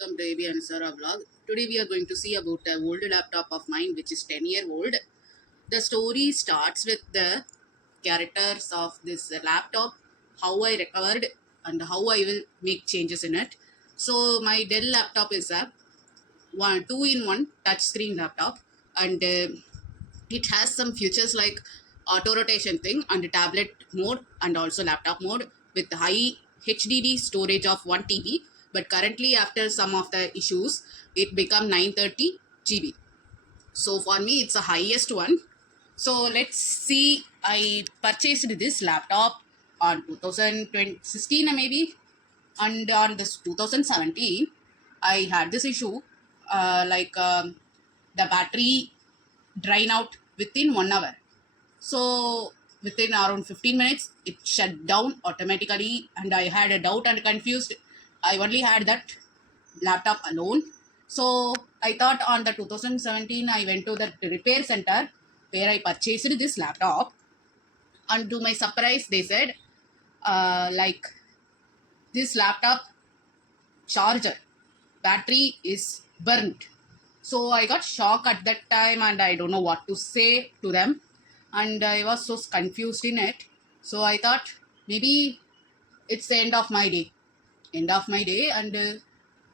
Welcome to AB Ansara vlog. Today we are going to see about a old laptop of mine which is 10-year old. The story starts with the characters of this laptop, how I recovered and how I will make changes in it. So my Dell laptop is a two-in-one touchscreen laptop, and it has some features like auto rotation thing and tablet mode and also laptop mode with high HDD storage of 1 TB. But currently, after some of the issues, it become 930 GB. So for me, it's the highest one. So let's see. I purchased this laptop on 2016 maybe, and on this 2017, I had this issue the battery drain out within 1 hour. So within around 15 minutes, it shut down automatically, and I had a doubt and confused. I only had that laptop alone. So I thought on the 2017, I went to the repair center where I purchased this laptop, and to my surprise, they said, like this laptop charger battery is burnt. So I got shocked at that time, and I don't know what to say to them, and I was so confused in it. So I thought maybe it's the end of my day, and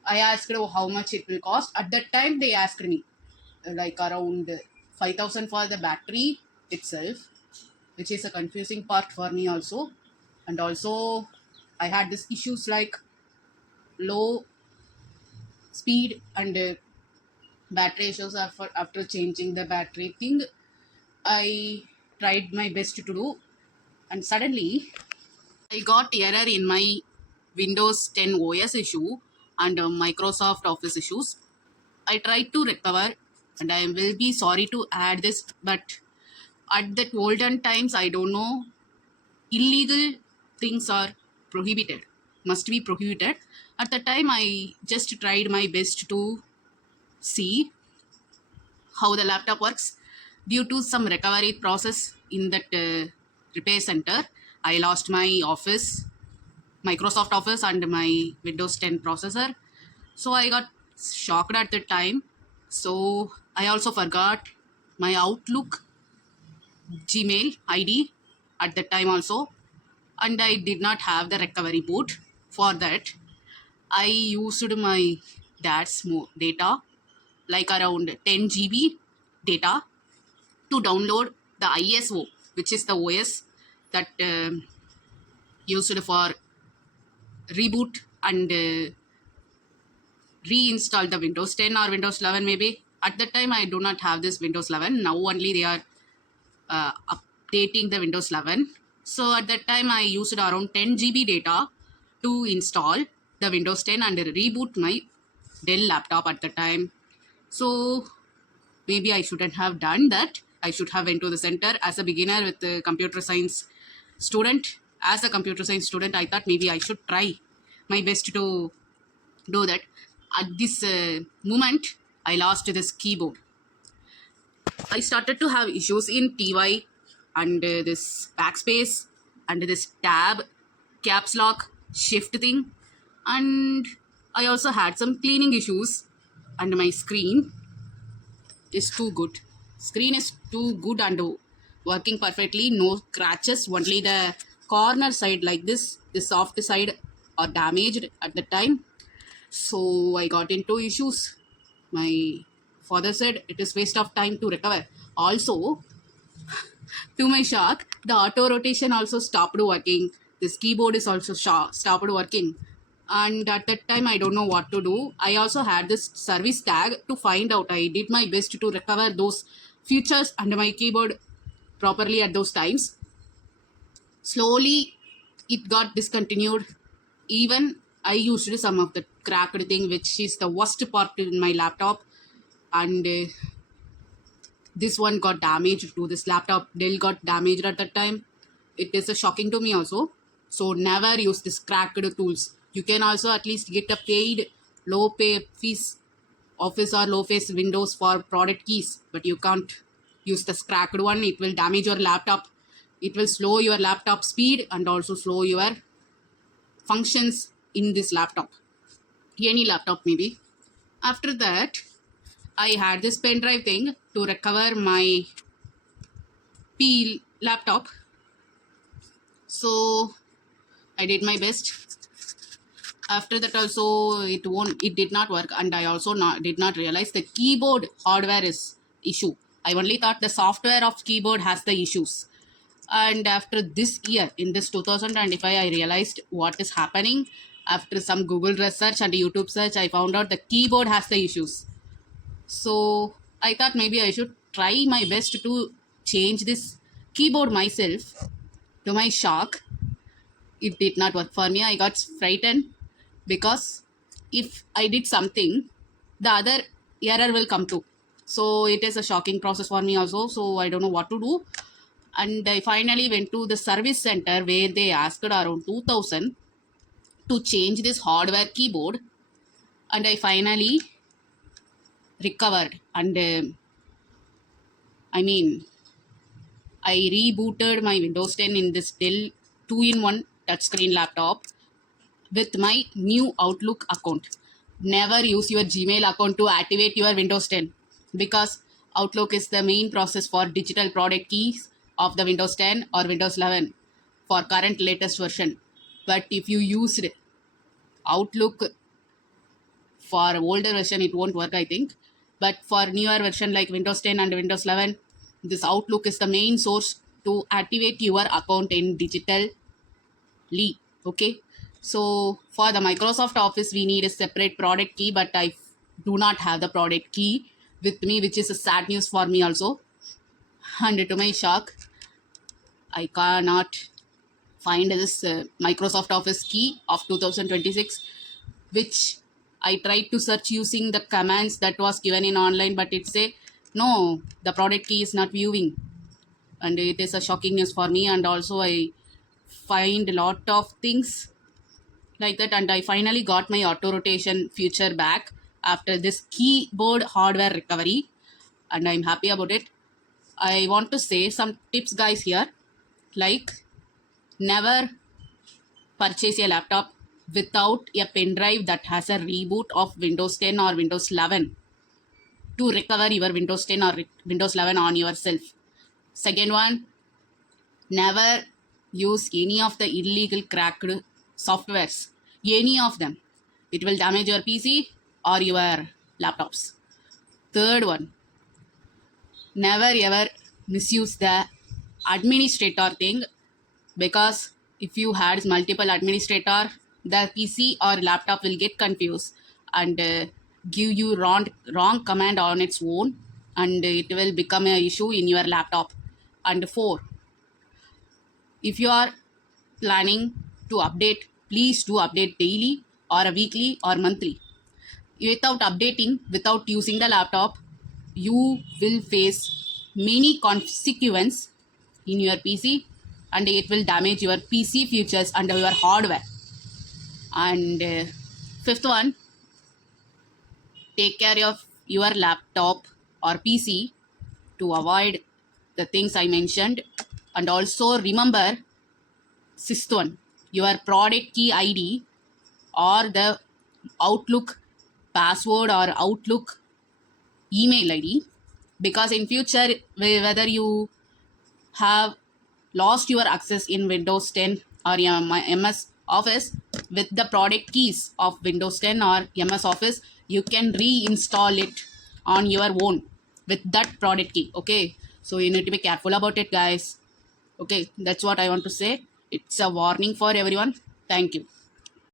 I asked how much it will cost. At that time, they asked me like around 5,000 for the battery itself, which is a confusing part for me also. And also, I had these issues like low speed and battery issues after changing the battery thing. I tried my best to do, and suddenly I got error in my Windows 10 OS issue and Microsoft Office issues. I tried to recover, and I will be sorry to add this, but at that olden times, I don't know, illegal things are prohibited, must be prohibited. At the time, I just tried my best to see how the laptop works. Due to some recovery process in that repair center, I lost my Office, Microsoft Office, and my Windows 10 processor. So I got shocked at the time. So I also forgot my Outlook Gmail ID at that time also, and I did not have the recovery boot. For that, I used my dad's data, like around 10 GB data, to download the ISO, which is the OS that used for reboot and reinstall the Windows 10 or Windows 11 maybe. At that time, I do not have this Windows 11. Now only they are updating the Windows 11. So at that time, I used around 10 GB data to install the Windows 10 and reboot my Dell laptop at the time. So maybe I shouldn't have done that. I should have went to the center as a beginner with the computer science student. As a computer science student, I thought maybe I should try my best to do that. At this moment, I lost this keyboard. I started to have issues in TY and this backspace and this tab, caps lock, shift thing. And I also had some cleaning issues, and my screen is too good. Screen is too good and working perfectly. No scratches. Only the corner side like the soft side are damaged at the time. So I got into issues. My father said it is waste of time to recover. Also, to my shock, the auto rotation also stopped working. This keyboard is also stopped working. And at that time, I don't know what to do. I also had this service tag to find out. I did my best to recover those features under my keyboard properly at those times. Slowly, it got discontinued. Even I used some of the cracked thing, which is the worst part in my laptop. And this one got damaged to this laptop. Dell got damaged at that time. It is shocking to me also. So never use this cracked tools. You can also at least get a paid low pay fees Office or low face Windows for product keys, but you can't use the cracked one. It will damage your laptop. It will slow your laptop speed and also slow your functions in this laptop. any laptop maybe. After that, I had this pen drive thing to recover my P laptop. So I did my best. After that also it did not work, and I also did not realize the keyboard hardware is issue. I only thought the software of keyboard has the issues. And after this year, in this 2025, I realized what is happening. After some Google research and YouTube search, I found out the keyboard has the issues. So I thought maybe I should try my best to change this keyboard myself. To my shock, it did not work for me. I got frightened because if I did something, the other error will come too. So it is a shocking process for me also. So I don't know what to do. And I finally went to the service center where they asked around 2000 to change this hardware keyboard. And I finally recovered. And I rebooted my Windows 10 in this Dell 2-in-1 touchscreen laptop with my new Outlook account. Never use your Gmail account to activate your Windows 10 because Outlook is the main process for digital product keys of the Windows 10 or Windows 11 for current latest version. But if you used Outlook for older version, it won't work, I think. But for newer version like Windows 10 and Windows 11, this Outlook is the main source to activate your account in digitally. Okay. So for the Microsoft Office, we need a separate product key, but I do not have the product key with me, which is a sad news for me also. And to my shock, I cannot find this Microsoft Office key of 2026, which I tried to search using the commands that was given in online, but it say no, the product key is not viewing, and it is a shocking news for me. And also I find a lot of things like that, and I finally got my auto rotation feature back after this keyboard hardware recovery, and I'm happy about it. I want to say some tips, guys, here, like never purchase a laptop without a pen drive that has a reboot of Windows 10 or Windows 11 to recover your Windows 10 or Windows 11 on yourself. Second one, never use any of the illegal cracked softwares, any of them. It will damage your PC or your laptops. Third one, never ever misuse the administrator thing, because if you had multiple administrator, the PC or laptop will get confused and give you wrong command on its own, and it will become an issue in your laptop. And 4, if you are planning to update, please do update daily or a weekly or monthly. Without updating, without using the laptop, you will face many consequences in your PC, and it will damage your PC features and your hardware. And fifth one, take care of your laptop or PC to avoid the things I mentioned. And also remember, sixth one, your product key ID or the Outlook password or Outlook email ID, because in future, whether you have lost your access in Windows 10 or MS Office, with the product keys of Windows 10 or MS Office, you can reinstall it on your own with that product key. Okay, so you need to be careful about it, guys. Okay, that's what I want to say. It's a warning for everyone. Thank you.